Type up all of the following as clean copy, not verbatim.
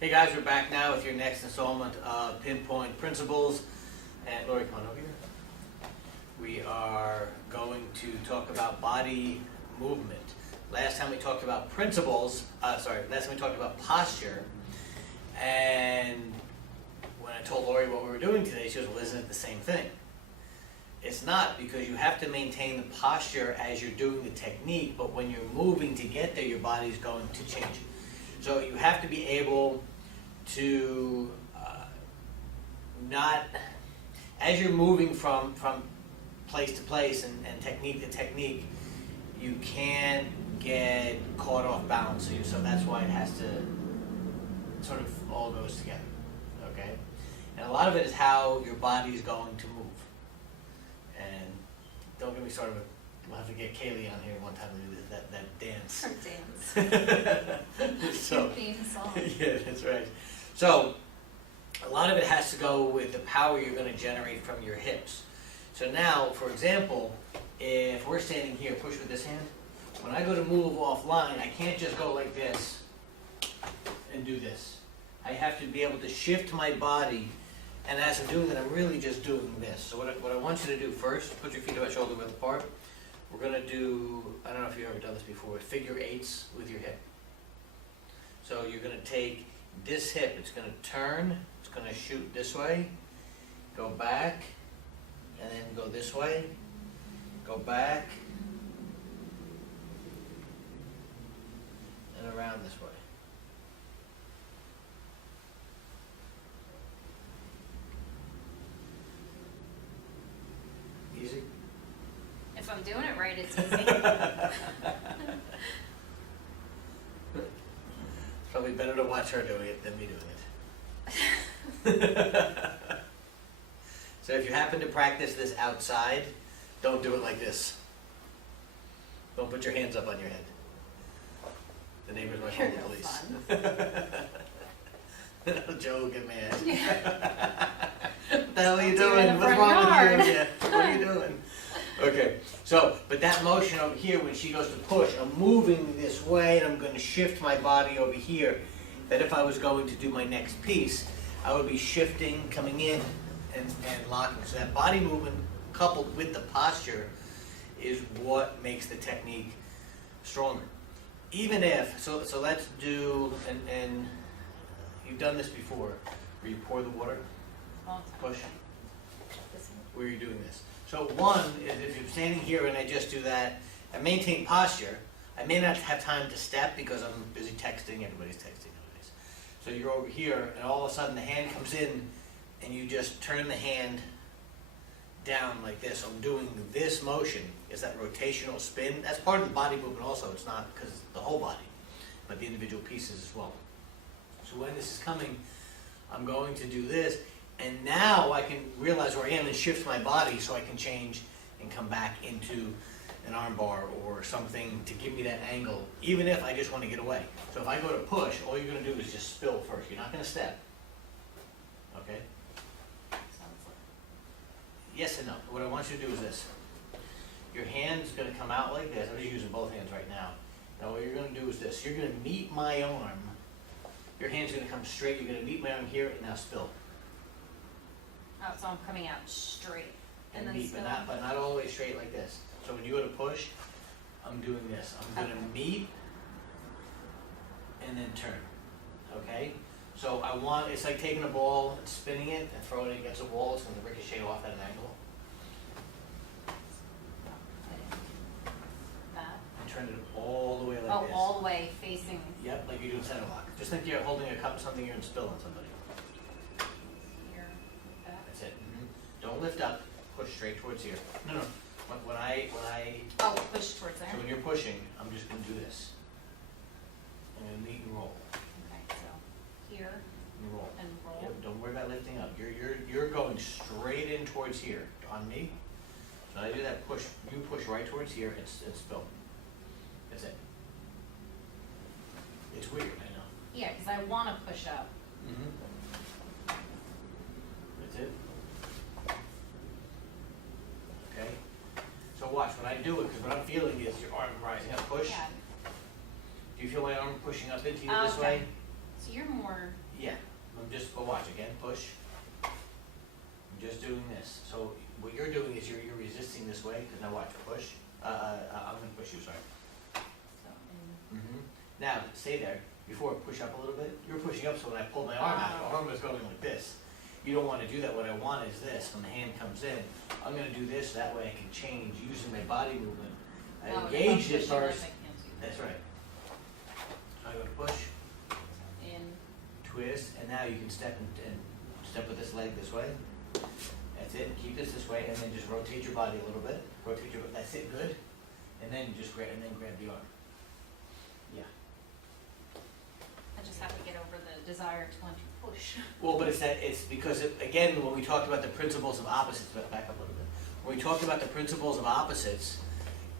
Hey guys, we're back now with your next installment of Pinpoint Principles. And Lori, come on over here. We are going to talk about body movement. Last time we talked about principles, last time we talked about posture. And when I told Lori what we were doing today, she goes, well, isn't it the same thing? It's not, because you have to maintain the posture as you're doing the technique, but when you're moving to get there, your body's going to change. So you have to be able to not, as you're moving from place to place and technique to technique, you can't get caught off balance. So that's why it has to sort of all goes together, okay? And a lot of it is how your body is going to move. And don't get me started with, we'll have to get Kaylee on here one time to do that dance. Her dance. So, theme song. yeah, that's right. So a lot of it has to go with the power you're going to generate from your hips. So now, for example, if we're standing here, push with this hand. When I go to move offline, I can't just go like this and do this. I have to be able to shift my body, and as I'm doing that, I'm really just doing this. So what I want you to do first, put your feet about shoulder width apart. We're going to do, I don't know if you've ever done this before, figure eights with your hip. So you're going to take this hip, it's going to turn, it's going to shoot this way, go back, and then go this way, go back, and around this way. Easy? If I'm doing it right, it's easy. Probably better to watch her doing it than me doing it. So if you happen to practice this outside, don't do it like this. Don't put your hands up on your head. The neighbors might call the police. Joe will get mad. Yeah. What the hell are you Don't do it in doing? the What's front wrong yard. with you? Yeah. What are you doing? Okay, so, but that motion over here, when she goes to push, I'm moving this way and I'm going to shift my body over here. That if I was going to do my next piece, I would be shifting, coming in, and locking. So that body movement coupled with the posture is what makes the technique stronger. Even if, so let's do, and you've done this before, where you pour the water, push, where you're doing this. So one is if you're standing here and I just do that, I maintain posture. I may not have time to step because I'm busy texting, everybody's texting nowadays. So you're over here and all of a sudden the hand comes in and you just turn the hand down like this. I'm doing this motion, is that rotational spin. That's part of the body movement also. It's not because it's the whole body, but the individual pieces as well. So when this is coming, I'm going to do this. And now I can realize where I am and shift my body so I can change and come back into an arm bar or something to give me that angle, even if I just want to get away. So if I go to push, all you're going to do is just spill first. You're not going to step. Okay? Yes and no. What I want you to do is this. Your hand's going to come out like this. I'm just using both hands right now. Now what you're going to do is this. You're going to meet my arm. Your hand's going to come straight. You're going to meet my arm here and now spill. Oh, so I'm coming out straight. And then meet, spill. but not all the way straight like this. So when you go to push, I'm doing this. I'm going to meet and then turn. Okay? So I want, it's like taking a ball and spinning it and throwing it against a wall. It's going to ricochet off at an angle. That. And turn it all the way like Oh, this. all the way facing. Yep, like you do in center lock. Just think you're holding a cup of something you're going to spill on somebody. Here, like that. That's it. Don't lift up. Push straight towards here. No. When I Oh, push towards there. so when you're pushing, I'm just going to do this. I'm going to meet and roll. Okay, so here And roll. and roll. Yep, don't worry about lifting up. You're going straight in towards here on me. So I do that push. You push right towards here. It's spill. That's it. It's weird, I know. Yeah, because I want to push up. That's it. Okay. So watch when I do it, because what I'm feeling is your arm rising up. Push. Yeah. Do you feel my arm pushing up into you this Okay. way? So you're more. Yeah, but watch again, push. I'm just doing this. So what you're doing is you're resisting this way, because now watch, push. I'm gonna push you, sorry. So, and Now, stay there. Before, push up a little bit. You're pushing up, so when I pull my arm out, the arm was going like this. You don't wanna do that. What I want is this. When the hand comes in, I'm gonna do this, that way I can change using my body movement. I oh, if I'm engage it pushing up, first. I can't do that. That's right. So I go to push, In, twist, and now you can step and step with this leg this way. That's it. Keep this way, and then just rotate your body a little bit. Rotate your. That's it. Good. And then just grab the arm. Yeah. I just have to get over the desire to want to push. Well, but it's because, again, when we talked about the principles of opposites, back up a little bit. When we talked about the principles of opposites,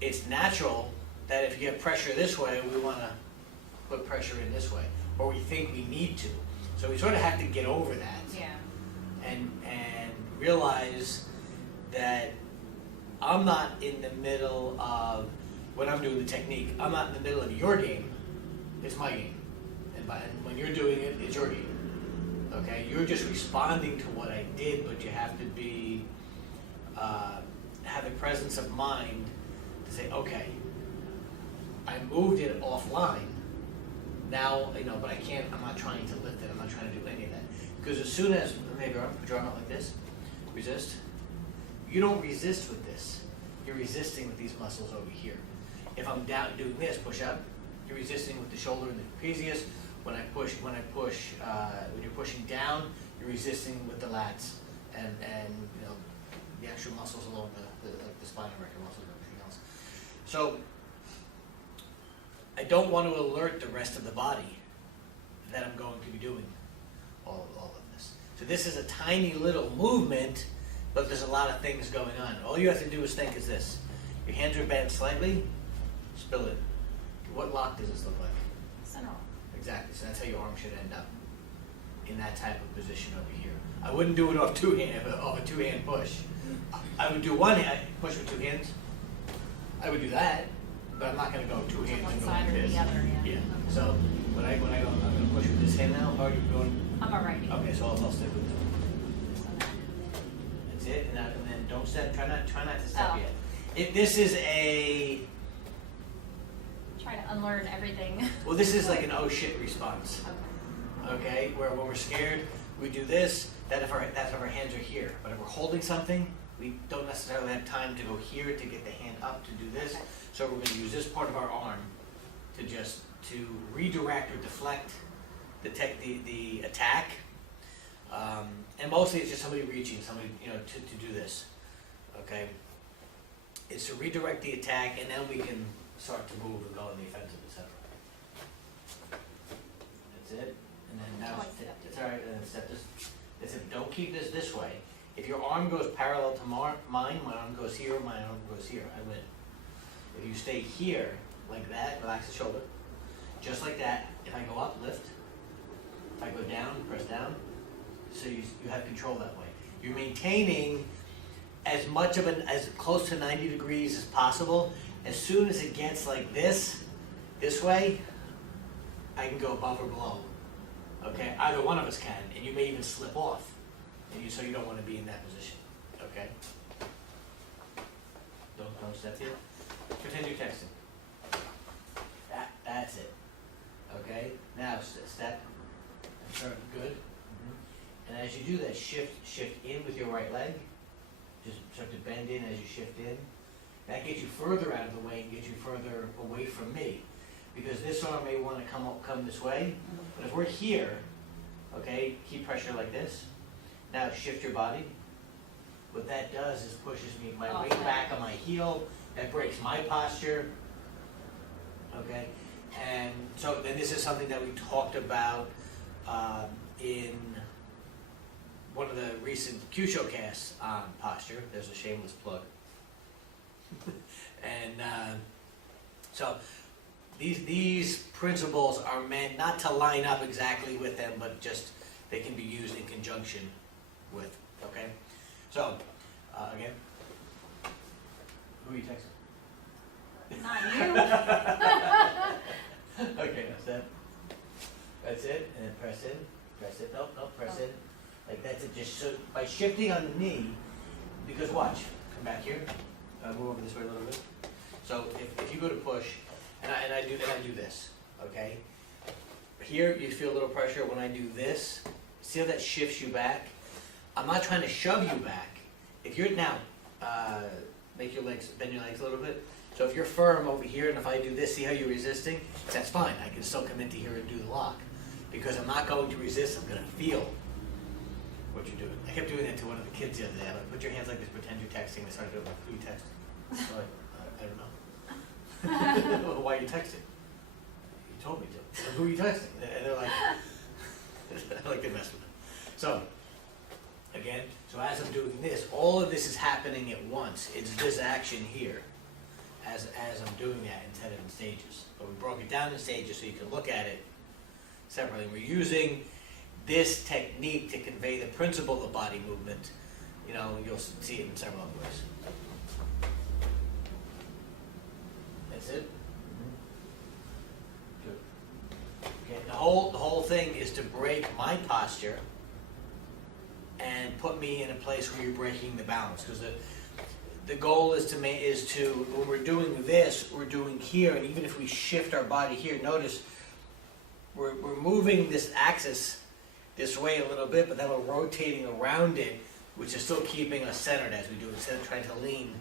it's natural that if you get pressure this way, we want to put pressure in this way, or we think we need to. So we sort of have to get over that Yeah. and realize that I'm not in the middle of, when I'm doing the technique, I'm not in the middle of your game, it's my game. And when you're doing it, it's your game. Okay, you're just responding to what I did, but you have to be, have the presence of mind to say, okay, I moved it offline. Now, but I'm not trying to lift it, I'm not trying to do any of that. Because as soon as, maybe put your arm out like this, resist. You don't resist with this. You're resisting with these muscles over here. If I'm down doing this, push up, you're resisting with the shoulder and the trapezius. When you're pushing down, you're resisting with the lats and the actual muscles along the spine and rectal muscles and everything else. So I don't want to alert the rest of the body that I'm going to be doing all of this. So this is a tiny little movement, but there's a lot of things going on. All you have to do is think is this. Your hands are bent slightly, spill it. What lock does this look like? Center lock. Exactly, so that's how your arm should end up, in that type of position over here. I wouldn't do it off a two-hand push. I would do one hand, push with two hands. I would do that, but I'm not gonna go two hands One and go side like or this. the other, yeah. Yeah, Okay. so when I go, I'm gonna push with this hand now. How are you going? I'm alright. Okay, so I'll stick with this. That's it, and then don't step, try not to step Oh. yet. This is a, Try to unlearn everything. well, this is like an oh shit response. Okay. Okay, where when we're scared, we do this, that's if our hands are here. But if we're holding something, we don't necessarily have time to go here to get the hand up to do this. Okay. So we're gonna use this part of our arm to redirect or deflect the attack. And mostly it's just somebody reaching, to do this, okay? It's to redirect the attack, and then we can start to move and go on the offensive, etc. That's it. And then now, Oh, I stepped it's all right, and then step this. That's it. Don't keep this way. If your arm goes parallel to mine, my arm goes here, my arm goes here, I win. If you stay here, like that, relax the shoulder, just like that. If I go up, lift. If I go down, press down. So you have control that way. You're maintaining as close to 90 degrees as possible. As soon as it gets like this way, I can go above or below. Okay, either one of us can, and you may even slip off, so you don't want to be in that position. Okay. Don't step here. Pretend you're texting. That's it. Okay. Now step. And turn. Good. And as you do that, shift in with your right leg. Just start to bend in as you shift in. That gets you further out of the way and gets you further away from me. Because this arm may want to come this way. But if we're here, okay, keep pressure like this. Now shift your body. What that does is pushes my weight back on my heel. That breaks my posture. Okay? And so then this is something that we talked about in one of the recent Q-Show casts on posture. There's a shameless plug. And so these principles are meant not to line up exactly with them, but just they can be used in conjunction with, okay? So, again, who are you texting? Not you. Okay, that's it. That's it, and then press in. Press it, don't press it. Like that's it, just so, by shifting on the knee, because watch, come back here, move over this way a little bit. So if you go to push, and I do this, okay? Here, you feel a little pressure when I do this. See how that shifts you back? I'm not trying to shove you back. If you're now, make your legs, bend your legs a little bit. So if you're firm over here, and if I do this, see how you're resisting? That's fine, I can still come into here and do the lock. Because I'm not going to resist, I'm gonna feel what you're doing. I kept doing that to one of the kids the other day. I'm like, put your hands like this, pretend you're texting. They started doing like, who are you texting? So I don't know. Well, why are you texting? You told me to. Like, who are you texting? And they're like, I like to mess with them. So, again, so as I'm doing this, all of this is happening at once. It's this action here as I'm doing that instead of in stages. But we broke it down in stages so you can look at it separately. We're using this technique to convey the principle of body movement. You know, you'll see it in several other ways. That's it? Good. Okay, the whole thing is to break my posture and put me in a place where you're breaking the balance. Because the goal is to when we're doing this, we're doing here, and even if we shift our body here, notice we're moving this axis this way a little bit, but then we're rotating around it, which is still keeping us centered as we do it, instead of trying to lean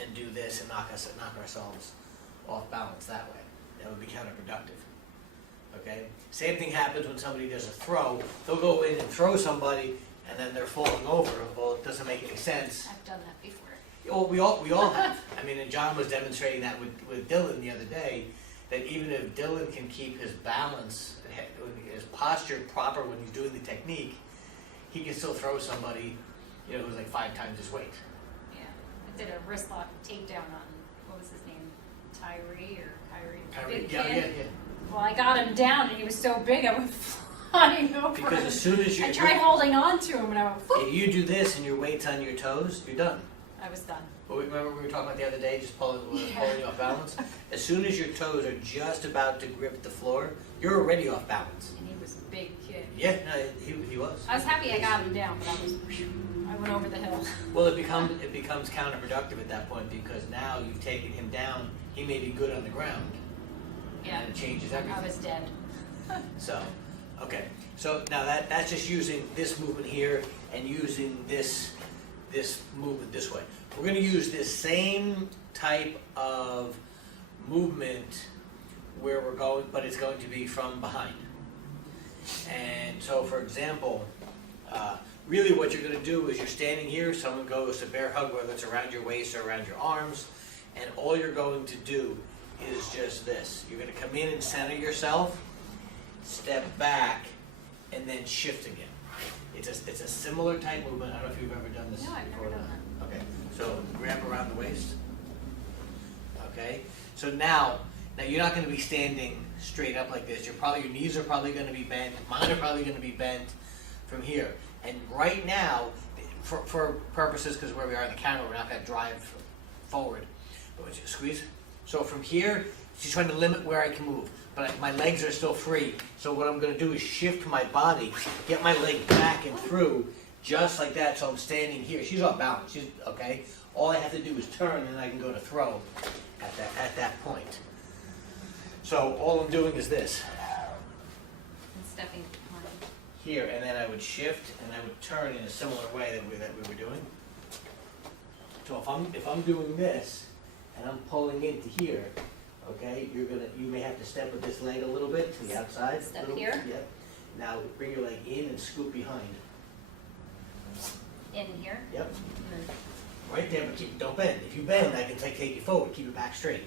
and do this and knock ourselves off balance that way. That would be counterproductive. Okay? Same thing happens when somebody does a throw. They'll go in and throw somebody, and then they're falling over. Well, it doesn't make any sense. I've done that before. Oh, we all have. I mean, and John was demonstrating that with Dylan the other day, that even if Dylan can keep his balance, his posture proper when he's doing the technique, he can still throw somebody, you know, who's like 5 times his weight. Yeah, I did a wrist lock takedown on, what was his name, Kyrie? Big kid. Yeah. Well, I got him down and he was so big I went flying over Because him. as soon as you I tried holding on to him and I went, whoop. if you do this and your weight's on your toes, you're done. I was done. But remember we were talking about the other day, just pulling you off balance? As soon as your toes are just about to grip the floor, you're already off balance. And he was a big kid. Yeah, no, he was. I was happy I got him down, but I went over the hill. Well, it becomes counterproductive at that point because now you've taken him down. He may be good on the ground. Yeah. And it changes everything. I was dead. So, okay. So now that's just using this movement here and using this movement this way. We're going to use this same type of movement where we're going, but it's going to be from behind. And so, for example, really what you're going to do is you're standing here, someone goes to bear hug, whether it's around your waist or around your arms, and all you're going to do is just this. You're going to come in and center yourself, step back, and then shift again. It's a similar type movement. I don't know if you've ever done this No, I've before. never done that. Okay, so grab around the waist. Okay, so now you're not going to be standing straight up like this. Your knees are probably going to be bent. Mine are probably going to be bent from here. And right now, for purposes, because where we are in the camera, we're not going to drive forward. But once you squeeze. So from here, she's trying to limit where I can move. But my legs are still free. So what I'm going to do is shift my body, get my leg back and through, just like that. So I'm standing here. She's off balance. She's okay. All I have to do is turn, and I can go to throw at that point. So all I'm doing is this. And stepping behind. Here, and then I would shift, and I would turn in a similar way that we were doing. So if I'm doing this, and I'm pulling into here, okay, you may have to step with this leg a little bit to the outside. Step little, here? Yep. Now bring your leg in and scoop behind. In here? Yep. And then Right there, but don't bend. If you bend, I can take you forward. Keep your back straight.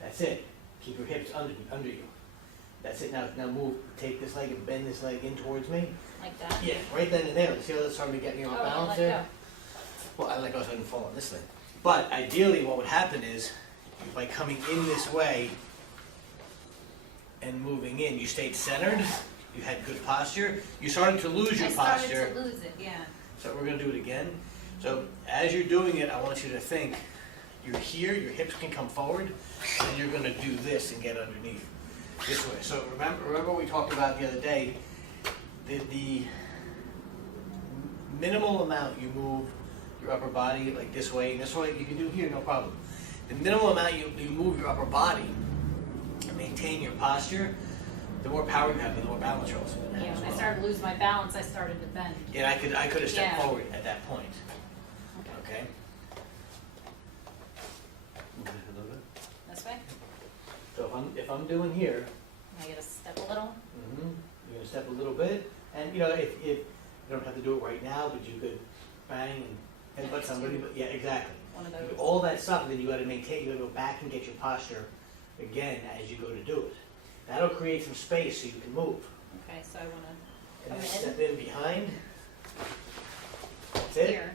That's it. Keep your hips under you. That's it. Now move. Take this leg and bend this leg in towards me. like that? Yeah, right then and there. See how that's starting to get me off Oh, balance let there? go. Well, I let go so I didn't fall on this thing. But ideally, what would happen is, by coming in this way and moving in, you stayed centered. You had good posture. You started to lose your posture. I started to lose it, yeah. So we're going to do it again. So as you're doing it, I want you to think, you're here, your hips can come forward, and you're going to do this and get underneath this way. So remember we talked about the other day, the minimal amount you move your upper body like this way and this way, you can do here, no problem. The minimal amount you move your upper body and maintain your posture, the more power you have, the more balance you're also going to have Yeah, as when I well. started to lose my balance, I started to bend. And I could have stepped Yeah. forward at that point. Okay. Okay? Move it a little bit. This way? So if I'm doing here, I gotta step a little. you're gonna step a little bit, and you know if you don't have to do it right now, but you could bang and headbutt somebody. But yeah, exactly. One of You do those. all that stuff, and then you got to maintain. You got to go back and get your posture again as you go to do it. That'll create some space so you can move. Okay, so I wanna And Come then in. step in behind. That's it. here.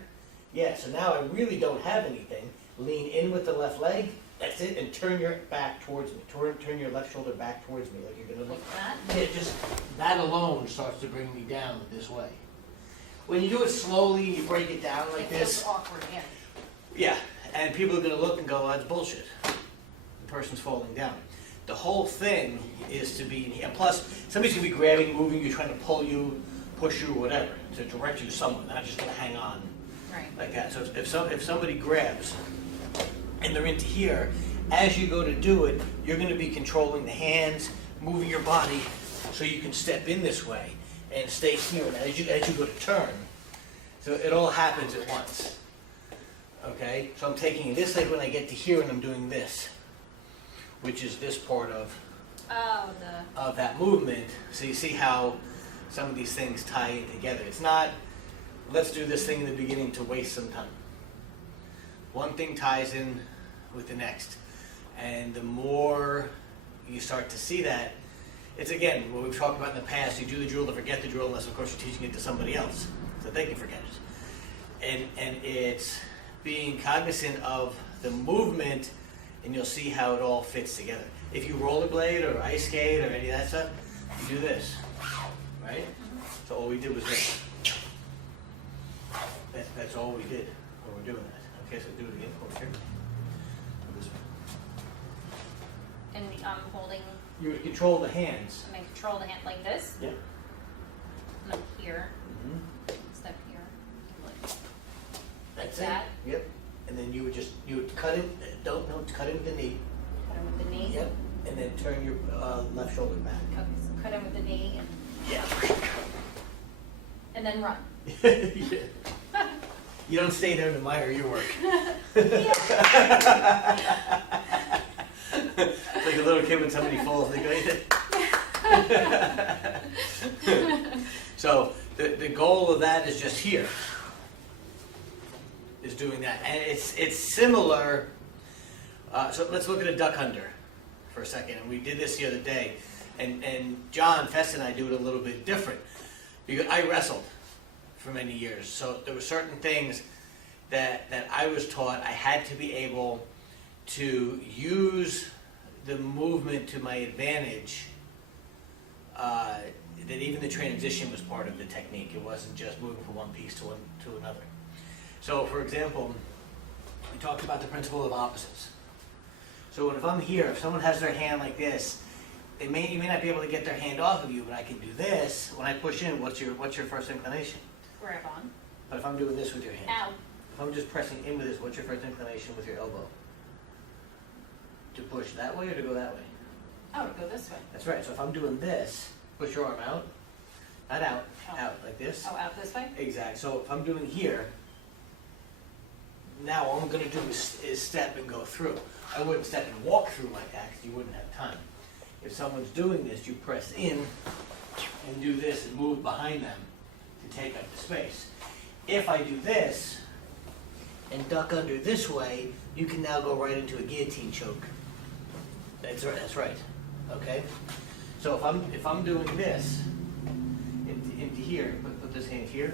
Yeah, so now I really don't have anything. Lean in with the left leg. That's it, and turn your back towards me. Turn your left shoulder back towards me, like you're gonna look. Like that. Yeah, just that alone starts to bring me down this way. When you do it slowly, you break it down like It this. feels awkward, yeah. Yeah, and people are gonna look and go, "Oh, that's bullshit. The person's falling down." The whole thing is to be, and plus, somebody's gonna be grabbing, moving you, trying to pull you, push you, whatever, to direct you somewhere. They're not just gonna hang on Right. like that. So if somebody grabs and they're into here, as you go to do it, you're gonna be controlling the hands, moving your body, so you can step in this way and stay here. And as you go to turn, so it all happens at once. Okay, so I'm taking this leg when I get to here, and I'm doing this, which is this part Oh, of that movement. So you see how some of these things tie in together. It's not, let's do this thing in the beginning to waste some time. One thing ties in with the next. And the more you start to see that, it's again, what we've talked about in the past, you do the drill to forget the drill, unless of course you're teaching it to somebody else, so they can forget it. And it's being cognizant of the movement, and you'll see how it all fits together. If you rollerblade or ice skate or any of that stuff, you do this, right? So all we did was this. That's all we did when we're doing that. Okay, so do it again, over here. This way. and I'm holding, You would control the hands. I'm gonna control the hand like this. Yep. And I'm here, Mm-hmm. step here. Like That's that. it. Yep. And then you would cut it. Don't cut it with the knee. Cut him with the knee. Yep. And then turn your left shoulder back. Okay, so cut him with the knee Yeah. and then run. Yeah. You don't stay there and admire your work. Yeah. It's like a little kid when somebody falls, they go. So the goal of that is just here. Is doing that, and it's similar. So let's look at a duck hunter for a second, and we did this the other day, and John Fest and I do it a little bit different because I wrestled for many years, so there were certain things that I was taught I had to be able to use the movement to my advantage. That even the transition was part of the technique. It wasn't just moving from one piece to another. So, for example, we talked about the principle of opposites. So, if I'm here, if someone has their hand like this, you may not be able to get their hand off of you, but I can do this. When I push in, what's your first inclination? Grab on. But if I'm doing this with your hand, Ow. if I'm just pressing in with this, what's your first inclination with your elbow? To push that way or to go that way? Oh, to go this way. That's right. So if I'm doing this, push your arm out, not out, Oh. out like this. Oh, out this way? Exactly. So if I'm doing here, now all I'm going to do is step and go through. I wouldn't step and walk through like that because you wouldn't have time. If someone's doing this, you press in and do this and move behind them to take up the space. If I do this and duck under this way, you can now go right into a guillotine choke. That's right. That's right. Okay. So if I'm doing this into here, put this hand here.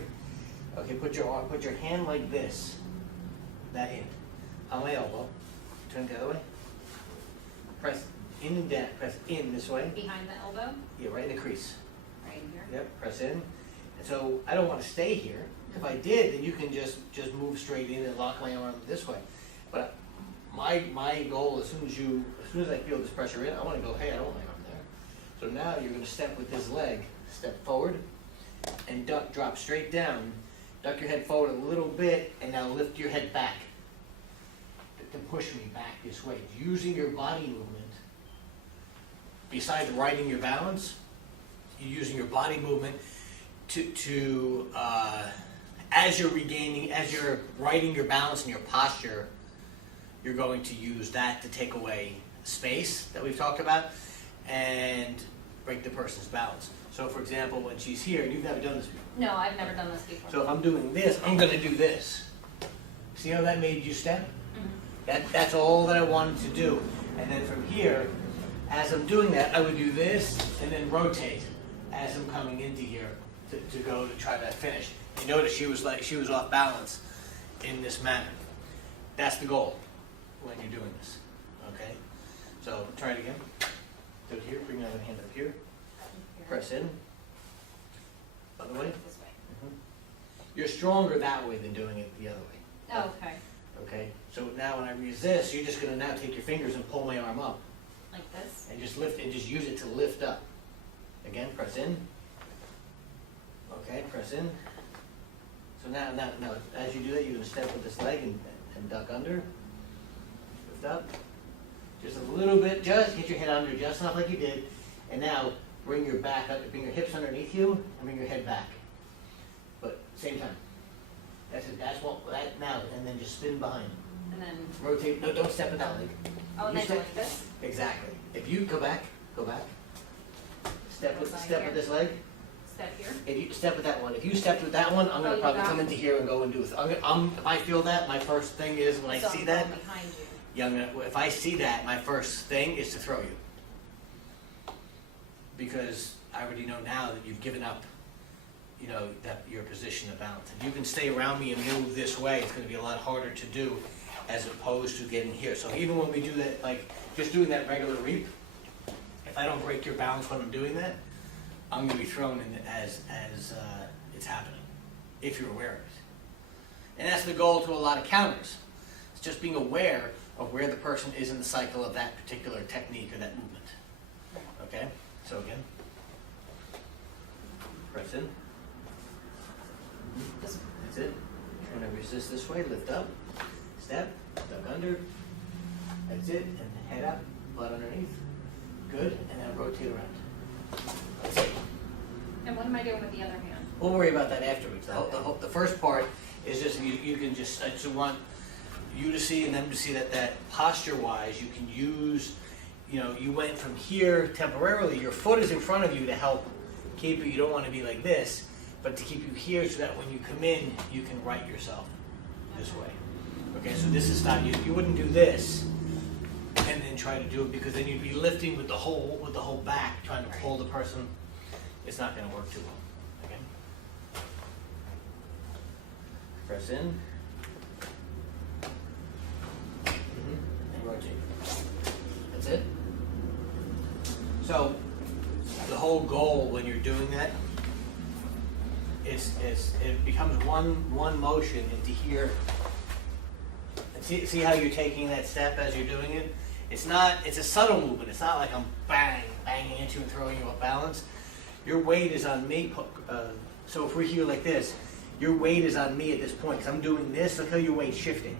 Okay. Put your hand like this. That hand on my elbow. Turn the other way. Press in and down. Press in this way. Behind the elbow? Yeah, right in the crease. Right in here? Yep. Press in. And so I don't want to stay here. If I did, then you can just move straight in and lock my arm this way. But my goal, as soon as I feel this pressure in, I want to go, hey, I don't want my arm there. So now you're going to step with this leg, step forward, and duck, drop straight down. Duck your head forward a little bit, and now lift your head back to push me back this way. Using your body movement, besides righting your balance, you're using your body movement to as you're righting your balance and your posture, you're going to use that to take away space that we've talked about and break the person's balance. So for example, when she's here, you've never done this before. No, I've never done this before. So if I'm doing this, I'm gonna do this. See how that made you step? That's all that I wanted to do. And then from here, as I'm doing that, I would do this and then rotate as I'm coming into here to go to try to finish. You notice she was off balance in this manner. That's the goal when you're doing this. Okay? So try it again. Do it here, bring the other hand up here. Press in. Other way. This way. You're stronger that way than doing it the other way. Oh, okay. Okay? So now when I resist, you're just gonna now take your fingers and pull my arm up. Like this? And just lift, and just use it to lift up. Again, press in. Okay, press in. So now, as you do that, you're gonna step with this leg and duck under. Lift up. Just a little bit, just get your head under, just enough like you did. And now, bring your back up, bring your hips underneath you, and bring your head back. But, same time. That's it, now, and then just spin behind. And then, Rotate, no, don't step with that leg. oh, and You then go step- like this? Exactly. If you go back. Step with Here. this leg. Step here? If you step with that one, if you stepped with that one, I'm Oh, gonna you probably got come it. into here and go and do it. If I feel that, my first thing is when I So see I'm that, going behind you. yeah, if I see that, my first thing is to throw you. Because I already know now that you've given up, that your position of balance. If you can stay around me and move this way, it's gonna be a lot harder to do as opposed to getting here. So even when we do that, like just doing that regular reap, if I don't break your balance when I'm doing that, I'm gonna be thrown in as it's happening, if you're aware of it. And that's the goal to a lot of counters. It's just being aware of where the person is in the cycle of that particular technique or that movement. Okay? So again. Press in. This way. That's it. Trying to resist this way, lift up, step, duck under. That's it, and head up, butt underneath. Good, and then rotate around. That's it. And what am I doing with the other hand? We'll worry about that afterwards. The first part is just, you can just, I just want you to see and them to see that posture-wise, you can use, you went from here temporarily, your foot is in front of you to help keep you don't want to be like this, but to keep you here so that when you come in, you can right yourself this way. Okay, so this is not, you wouldn't do this and then try to do it, because then you'd be lifting with the whole back, trying to pull the person. It's not going to work too well. Okay. Press in. And rotate. That's it. So the whole goal when you're doing that, it becomes one motion into here. And see how you're taking that step as you're doing it? It's a subtle movement. It's not like I'm banging into you and throwing you off balance. Your weight is on me. So if we're here like this, your weight is on me at this point. Because I'm doing this, look how your weight's shifting.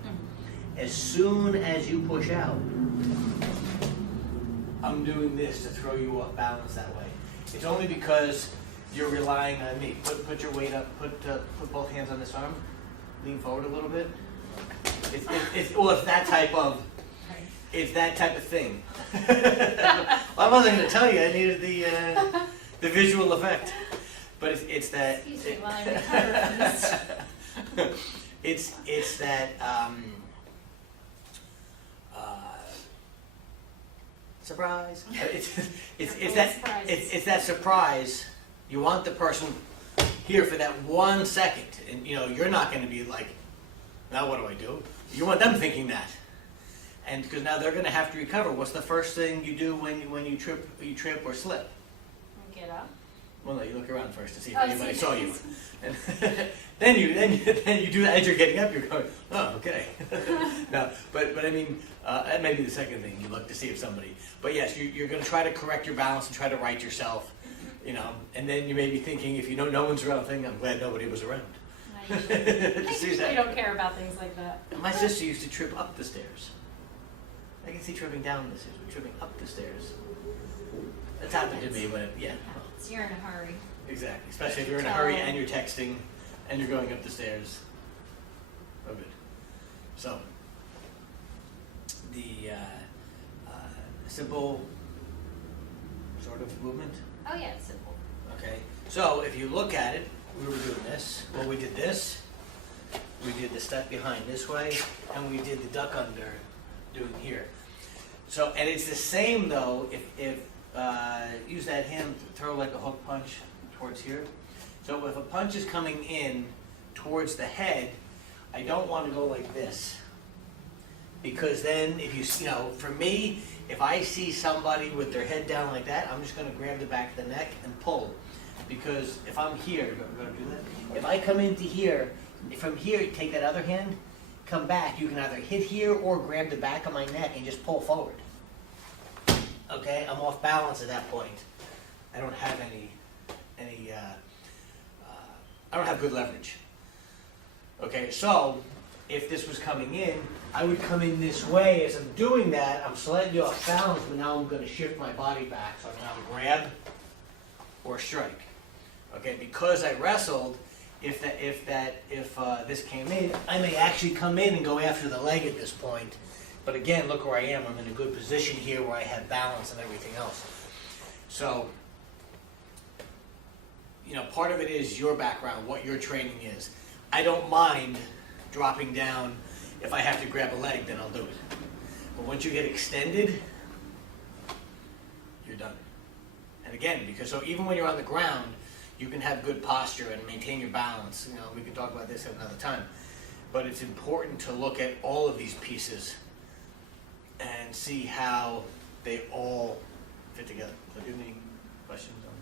As soon as you push out, I'm doing this to throw you off balance that way. It's only because you're relying on me. Put your weight up. Put both hands on this arm. Lean forward a little bit. It's that type of. It's that type of thing. Well, I wasn't going to tell you. I needed the visual effect. But it's that. Excuse me while I recover from this. It's that. Surprise! It's that surprise. You want the person here for that 1 second, and you're not going to be like, now what do I do? You want them thinking that, and because now they're going to have to recover. What's the first thing you do when you trip or slip? Get up. Well, no, you look around first to see if Oh, anybody see. saw you, and then you do that as you're getting up. You're going, oh, okay. No, but I mean, that may be the second thing you look to see if somebody. But yes, you're going to try to correct your balance and try to right yourself. You know, and then you may be thinking, if you know no one's around, thinking, I'm glad nobody was around. I usually don't care about things like that. My sister used to trip up the stairs. I can see tripping down the stairs, but tripping up the stairs. That's happened to me when it, yeah. So you're in a hurry. Exactly, especially if you're in a hurry and you're texting and you're going up the stairs. Oh, good. So, the simple sort of movement. Oh yeah, it's simple. Okay, so if you look at it, we were doing this. Well, we did this. We did the step behind this way, and we did the duck under doing here. So, and it's the same though. If use that hand, throw like a hook punch towards here. So if a punch is coming in towards the head, I don't want to go like this, because then if you know, for me, if I see somebody with their head down like that, I'm just going to grab the back of the neck and pull. Because if I'm here, go do that. If I come into here, from here, take that other hand, come back, you can either hit here or grab the back of my neck and just pull forward. Okay, I'm off balance at that point. I don't have I don't have good leverage. Okay, so if this was coming in, I would come in this way. As I'm doing that, I'm slightly off balance, but now I'm going to shift my body back, so I can either grab or strike. Okay, because I wrestled, if this came in, I may actually come in and go after the leg at this point. But again, look where I am. I'm in a good position here where I have balance and everything else. So, you know, part of it is your background, what your training is. I don't mind dropping down. If I have to grab a leg, then I'll do it. But once you get extended, you're done. And again, because so even when you're on the ground, you can have good posture and maintain your balance. You know, we can talk about this at another time. But it's important to look at all of these pieces and see how they all fit together. So do you have any questions on?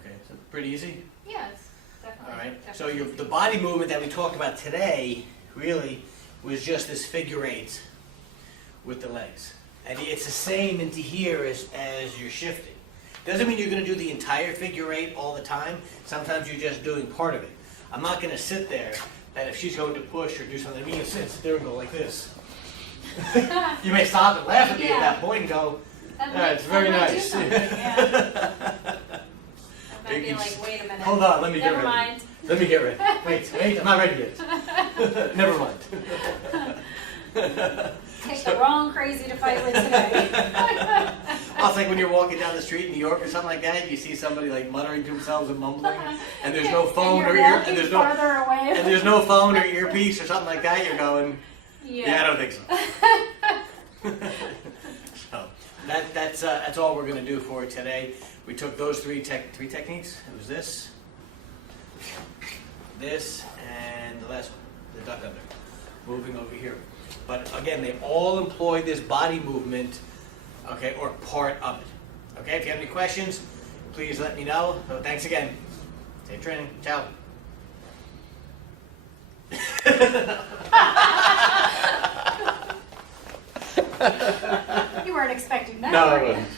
Okay, so pretty easy? Yeah, it's definitely. All right, so definitely easy. the body movement that we talked about today really was just this figure eight with the legs. And it's the same into here as you're shifting. Doesn't mean you're going to do the entire figure eight all the time. Sometimes you're just doing part of it. I'm not going to sit there that if she's going to push or do something, I mean, you sit there and go like this. You may stop and laugh at me at that point and go, it's very nice. That might be like, wait a minute. Hold on, let me get Never ready. mind. Let me get ready. Wait, I'm not ready yet. Never mind. Take the wrong crazy to fight with today. Well, it's like when you're walking down the street in New York or something like that, you see somebody like muttering to themselves and mumbling, and there's no phone or ear, and there's no phone or earpiece or something like that. You're going, yeah, I don't think so. So that's all we're going to do for today. We took those three techniques. It was this, and the last one, the duck under, moving over here. But again, they all employ this body movement, okay, or part of it. Okay, if you have any questions, please let me know. So thanks again. Safe training. Ciao. You weren't expecting that, No, were I you? wasn't.